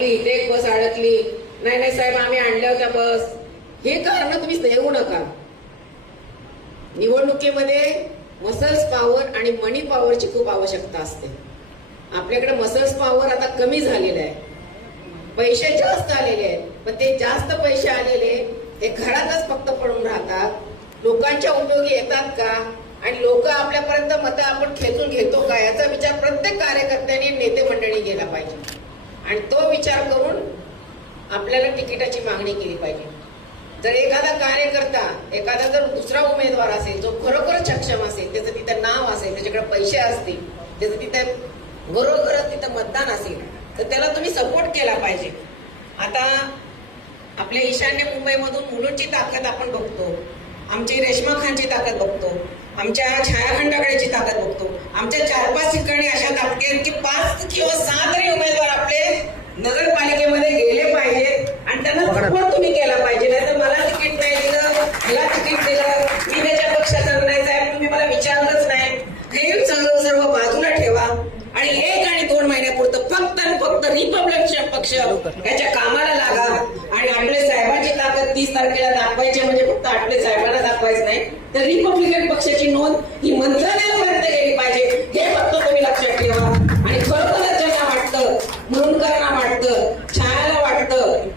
इथे एक बस अडकली, नाही नाही साहेब आम्ही आणल्या होत्या बस, हे कारण तुम्ही देऊ नका. निवडणुकीमध्ये मसल्स पॉवर आणि मनी पॉवरची खूप आवश्यकता असते. आपल्याकडे मसल्स पॉवर आता कमी झालेलं आहे, पैसे जास्त आलेले आहेत, पण ते जास्त पैसे आलेले हे घरातच फक्त पडून राहतात. लोकांच्या उपयोगी येतात का आणि लोक आपल्यापर्यंत मतं आपण खेचून घेतो का याचा विचार प्रत्येक कार्यकर्त्यांनी नेते मंडळी केला पाहिजे आणि तो विचार करून आपल्याला तिकिटाची मागणी केली पाहिजे. जर एखादा कार्यकर्ता, एखादा जर दुसरा उमेदवार असेल जो खरोखर सक्षम असेल, त्याचं तिथं नाव असेल, त्याच्याकडे पैसे असतील, त्याचं तिथं घरोघर तिथं मतदान असेल, तर त्याला तुम्ही सपोर्ट केला पाहिजे. आता आपल्या ईशान्य मुंबईमधून मुलुंडची ताकद आपण बघतो, आमची रेश्मा खानची ताकद बघतो, आमच्या छाया खंडागळेची ताकद बघतो. आमच्या 4-5 ठिकाणी अशा ताकद आहेत की 5 किंवा 6 तरी उमेदवार आपले नगरपालिकेमध्ये गेले पाहिजेत आणि त्यांना सपोर्ट तुम्ही केला पाहिजे. नाही तर मला तिकीट नाही दिलं, मला तिकीट दिलं, मी त्याच्या पक्षाचा नाही साहेब, तुम्ही मला विचारलंच नाही, हे सर्व बाजूला ठेवा आणि 1 आणि 2 महिन्यापुरतं फक्त आणि फक्त रिपब्लिकन पक्ष याच्या कामाला लागा. आणि आठवले साहेबांची ताकद 30 तारखेला दाखवायची, म्हणजे फक्त आठवले साहेबांना दाखवायचं नाही, तर रिपब्लिकन पक्षाची नोंद ही मंत्रालयापर्यंत गेली पाहिजे, हे फक्त तुम्ही लक्षात ठेवा. आणि खरोखरच ज्यांना वाटतं, मुरुंडकरांना वाटतं, छायाला वाटतं,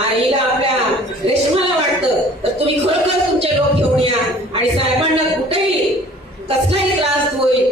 आईला आपल्या रेश्माला वाटतं, तर तुम्ही खरोखर तुमचे लोक घेऊन या आणि साहेबांना कुठेही कसलाही त्रास होईल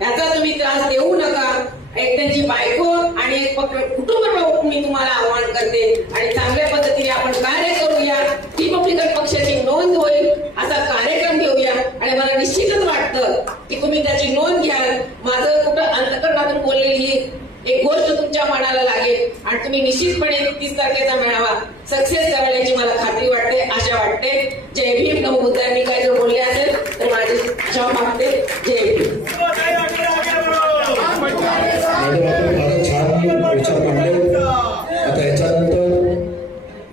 याचा तुम्ही त्रास देऊ नका. एक त्यांची बायको आणि एक कुटुंब प्रमुख मी तुम्हाला आवाहन करते आणि चांगल्या पद्धतीने आपण कार्य करूया. रिपब्लिकन पक्षाची नोंद होईल असा कार्यक्रम घेऊया आणि मला निश्चितच वाटतं की तुम्ही त्याची नोंद घ्याल. माझं कुठं अंतकरणातून बोललेली एक गोष्ट तुमच्या मनाला लागेल आणि तुम्ही निश्चितपणे 30 तारखेचा मेळावा सक्सेस कराल याची मला खात्री वाटते, आशा वाटते. जय भीम. नमो बुद्धांनी काही जर बोलले असेल तर माझी क्षमा मागते. जय भीम.